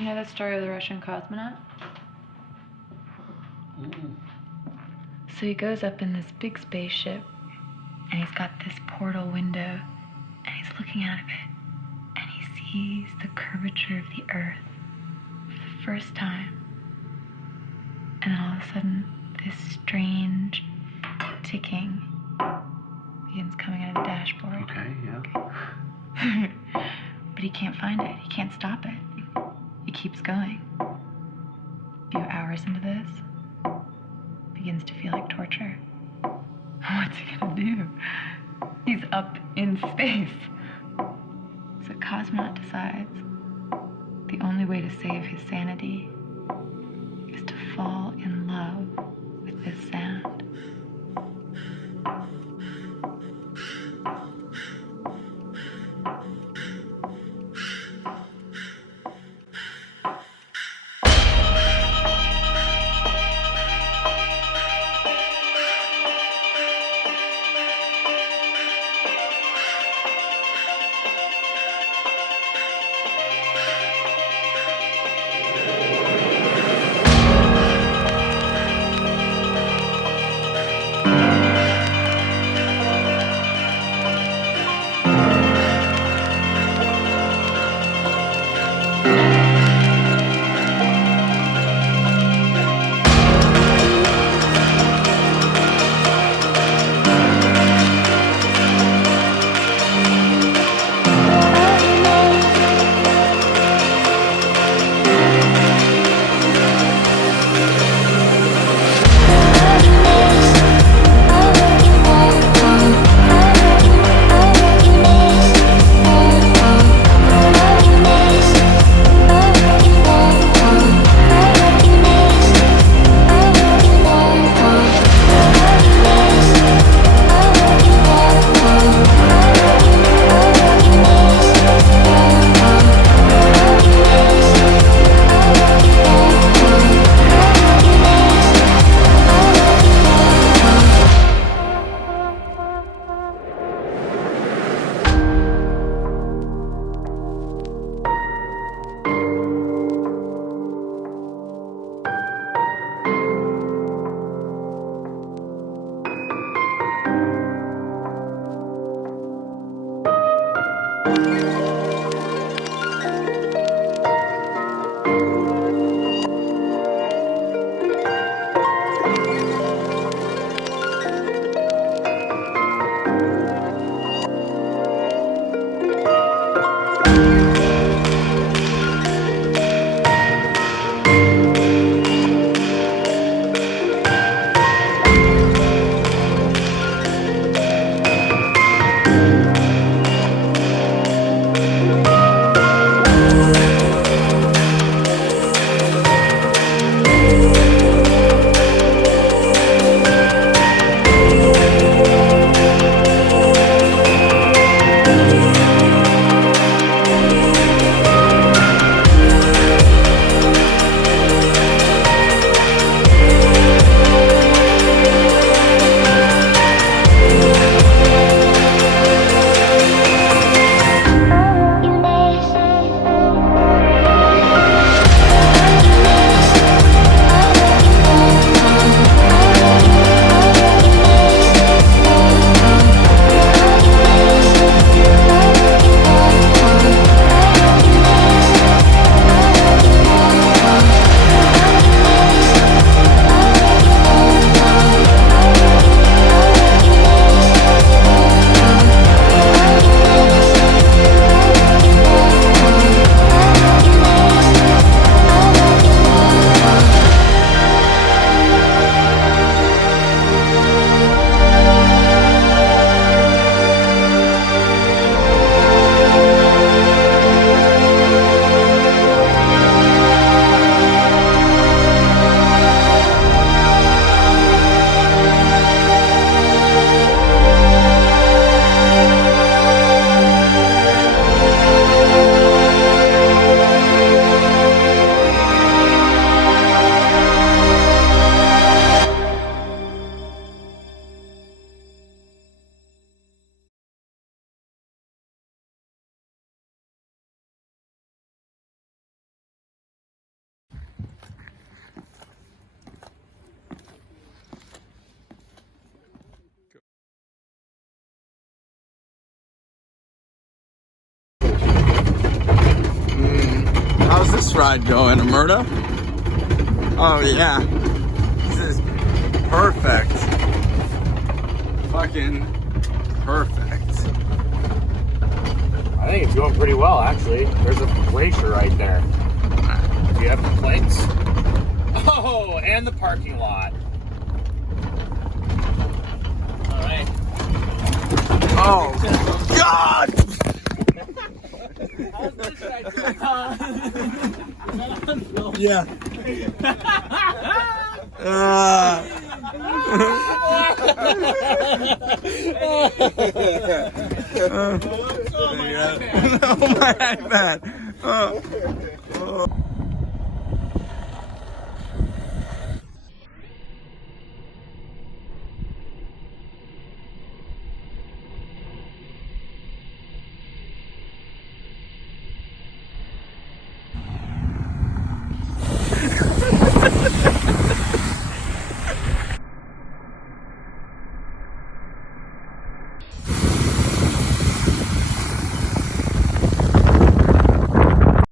You know the story of the Russian cosmonaut? Mm-mm. So he goes up in this big spaceship, and he's got this portal window, and he's looking out of it, and he sees the curvature of the Earth for the first time. And then all of a sudden, this strange ticking begins coming out of the dashboard. Okay, yeah. But he can't find it. He can't stop it. He keeps going. A few hours into this, begins to feel like torture. What's he gonna do? He's up in space. So Cosmonaut decides the only way to save his sanity is to fall in love with this sound. this ride going, Amerta? Oh yeah. This is perfect. Fucking perfect. I think it's going pretty well, actually. There's a glacier right there. Do you have complaints? Oh, and the parking lot. All right. Oh, God! How's this right there? Yeah. Oh my iPad. Oh.